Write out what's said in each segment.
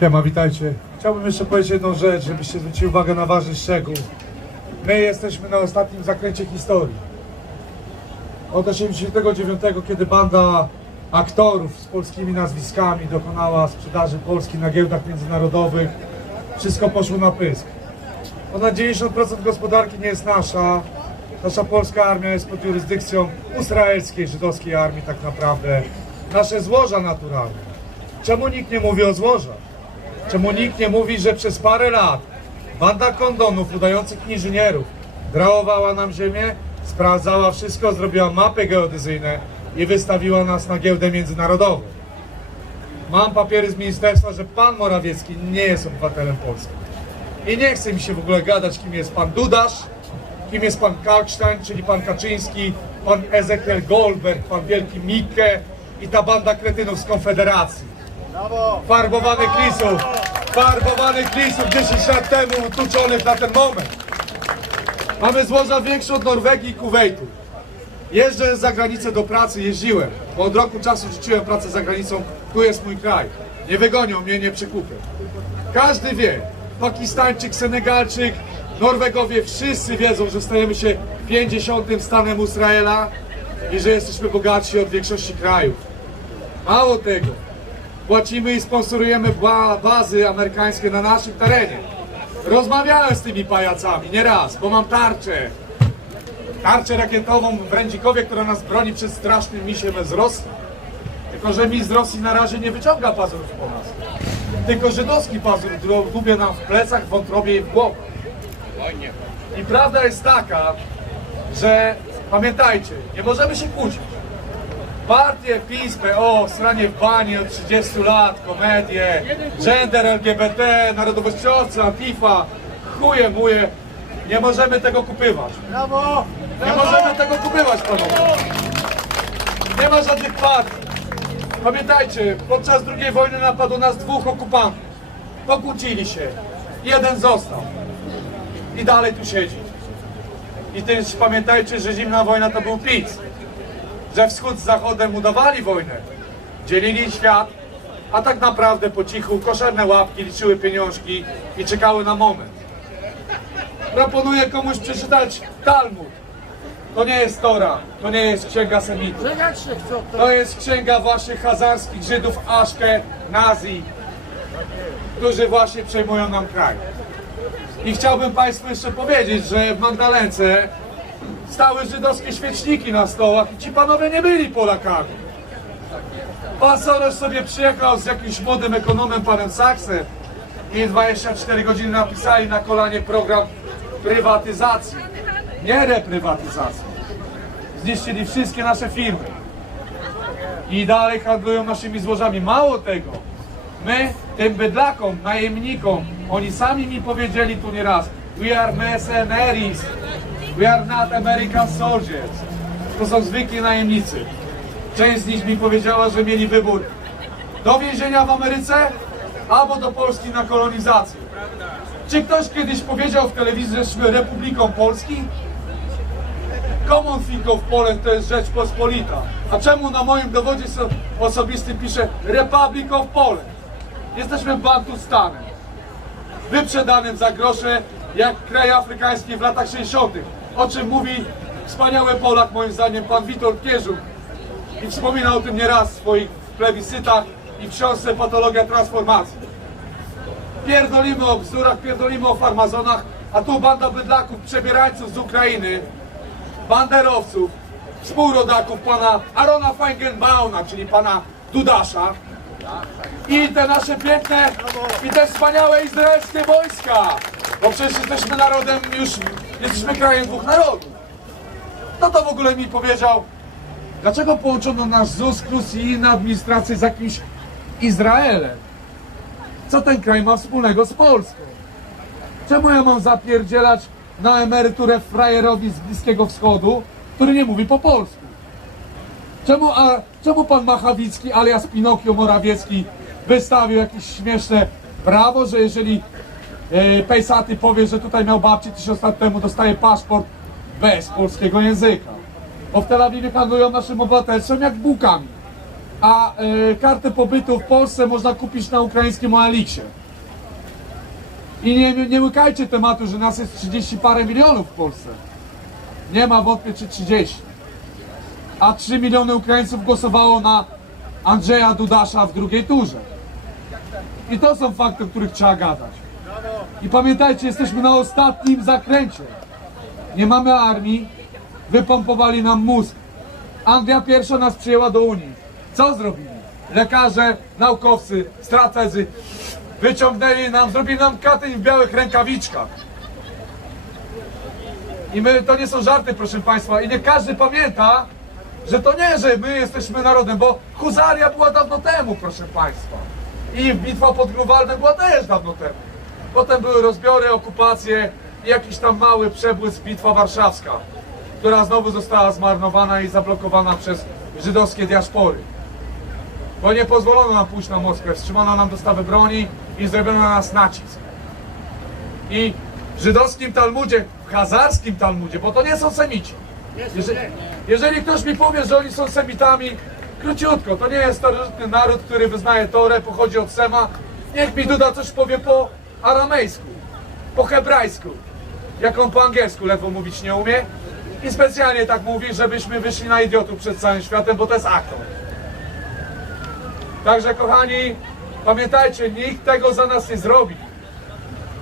Siema, witajcie. Chciałbym jeszcze powiedzieć jedną rzecz, żebyście zwrócili uwagę na ważny szczegół. My jesteśmy na ostatnim zakręcie historii. Od 89, kiedy banda aktorów z polskimi nazwiskami dokonała sprzedaży Polski na giełdach międzynarodowych, wszystko poszło na pysk. Ponad 90% gospodarki nie jest nasza. Nasza polska armia jest pod jurysdykcją izraelskiej, żydowskiej armii tak naprawdę. Nasze złoża naturalne. Czemu nikt nie mówi o złożach? Czemu nikt nie mówi, że przez parę lat banda kondonów udających inżynierów drałowała nam ziemię, sprawdzała wszystko, zrobiła mapy geodezyjne i wystawiła nas na giełdę międzynarodową. Mam papiery z ministerstwa, że pan Morawiecki nie jest obywatelem Polski. I nie chce mi się w ogóle gadać, kim jest pan Dudasz, kim jest pan Kalkstein, czyli pan Kaczyński, pan Ezekiel Goldberg, pan Wielki Mikke i ta banda kretynów z Konfederacji. Farbowanych lisów, farbowanych lisów 10 lat temu utuczonych na ten moment. Mamy złoża większe od Norwegii i Kuwejtu. Jeżdżę za granicę do pracy, jeździłem, bo od roku czasu rzuciłem pracę za granicą, tu jest mój kraj. Nie wygonią mnie, nie przekupię. Każdy wie, Pakistańczyk, Senegalczyk, Norwegowie, wszyscy wiedzą, że stajemy się 50. stanem Izraela i że jesteśmy bogatsi od większości krajów. Mało tego, płacimy i sponsorujemy ba bazy amerykańskie na naszym terenie. Rozmawiałem z tymi pajacami nieraz, bo mam tarczę. Tarczę rakietową w Rędzikowie, która nas broni przed strasznym misiem z Rosji. Tylko, że mi z Rosji na razie nie wyciąga pazurów po nas. Tylko żydowski pazur dłubie nam w plecach, w wątrobie i w głowę. I prawda jest taka, że pamiętajcie, nie możemy się kłócić. Partie PiS, PO, sranie w banie od 30 lat, komedie, gender, LGBT, narodowościowcy, Antifa, chuje muje. Nie możemy tego kupywać. Brawo! Nie możemy tego kupywać, panowie. Nie ma żadnych partii. Pamiętajcie, podczas II wojny napadło nas dwóch okupantów. Pokłócili się. Jeden został. I dalej tu siedzi. I też pamiętajcie, że zimna wojna to był PiS. Że wschód z zachodem udawali wojnę. Dzielili świat, a tak naprawdę po cichu koszerne łapki liczyły pieniążki i czekały na moment. Proponuję komuś przeczytać Talmud. To nie jest Tora, to nie jest księga Semitów. To jest księga waszych hazarskich Żydów, Aszkę, Nazi, którzy właśnie przejmują nam kraj. I chciałbym Państwu jeszcze powiedzieć, że w Magdalence stały żydowskie świeczniki na stołach i ci panowie nie byli Polakami. Pan Soros sobie przyjechał z jakimś młodym ekonomem, panem Saksem i 24 godziny napisali na kolanie program prywatyzacji, nie reprywatyzacji. Zniszczyli wszystkie nasze firmy i dalej handlują naszymi złożami. Mało tego, my tym bydlakom, najemnikom, oni sami mi powiedzieli tu nieraz, we are mercenaries, we are not American soldiers. To są zwykli najemnicy. Część z nich mi powiedziała, że mieli wybór do więzienia w Ameryce albo do Polski na kolonizację. Czy ktoś kiedyś powiedział w telewizji, że jesteśmy Republiką Polski? Common think of Poland to jest Rzeczpospolita. A czemu na moim dowodzie so- osobistym pisze Republic of Poland? Jesteśmy Bantustanem. Wyprzedanym za grosze jak kraj afrykański w latach 60. O czym mówi wspaniały Polak moim zdaniem pan Witold Kieżuk. I wspomina o tym nieraz w swoich plebiscytach i w książce Patologia Transformacji. Pierdolimy o bzdurach, pierdolimy o farmazonach, a tu banda bydlaków, przebierańców z Ukrainy, banderowców, współrodaków pana Arona Feigenbauna, czyli pana Dudasza i te nasze piękne i te wspaniałe izraelskie wojska, bo przecież jesteśmy narodem już, jesteśmy krajem dwóch narodów. Kto to w ogóle mi powiedział, dlaczego połączono nasz ZUS, KRUS i inne administracje z jakimś Izraelem? Co ten kraj ma wspólnego z Polską? Czemu ja mam zapierdzielać na emeryturę frajerowi z Bliskiego Wschodu, który nie mówi po polsku? Czemu, a, czemu pan Machawicki alias Pinokio Morawiecki wystawił jakieś śmieszne prawo, że jeżeli Pejsaty powie, że tutaj miał babci tysiąc lat temu, dostaje paszport bez polskiego języka? Bo w Tel Awiwie handlują naszym obywatelstwem jak bułkami. a e, kartę pobytu w Polsce można kupić na ukraińskim OLX-ie. I nie, nie łykajcie tematu, że nas jest 30 parę milionów w Polsce. Nie ma wątpię czy 30. A 3 miliony Ukraińców głosowało na Andrzeja Dudasza w drugiej turze. I to są fakty, o których trzeba gadać. I pamiętajcie, jesteśmy na ostatnim zakręcie. Nie mamy armii, wypompowali nam mózg. Anglia pierwsza nas przyjęła do Unii. Co zrobili? Lekarze, naukowcy, strategzy wyciągnęli nam, zrobili nam katyń w białych rękawiczkach. I my, to nie są żarty, proszę Państwa, i nie każdy pamięta, że to nie, że my jesteśmy narodem, bo Huzaria była dawno temu, proszę Państwa. I bitwa pod Grunwaldem była też dawno temu. Potem były rozbiory, okupacje i jakiś tam mały przebłysk bitwa warszawska, która znowu została zmarnowana i zablokowana przez żydowskie diaszpory. Bo nie pozwolono nam pójść na Moskwę, wstrzymano nam dostawę broni i zrobiono na nas nacisk. I w żydowskim Talmudzie, w hazarskim Talmudzie, bo to nie są Semici. Jeżeli, jeżeli ktoś mi powie, że oni są Semitami, króciutko, to nie jest starożytny naród, który wyznaje Torę, pochodzi od Sema. Niech mi Duda coś powie po aramejsku, po hebrajsku, jak on po angielsku ledwo mówić nie umie. I specjalnie tak mówi, żebyśmy wyszli na idiotów przed całym światem, bo to jest aktor. Także kochani, pamiętajcie, nikt tego za nas nie zrobi.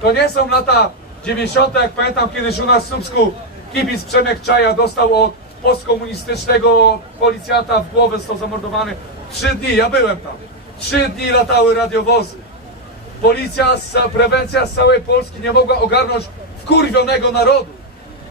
To nie są lata 90., jak pamiętam kiedyś u nas w Słupsku kibic Przemek Czaja dostał od postkomunistycznego policjanta w głowę, został zamordowany. Trzy dni, ja byłem tam. Trzy dni latały radiowozy. Policja, prewencja z całej Polski nie mogła ogarnąć wkurwionego narodu.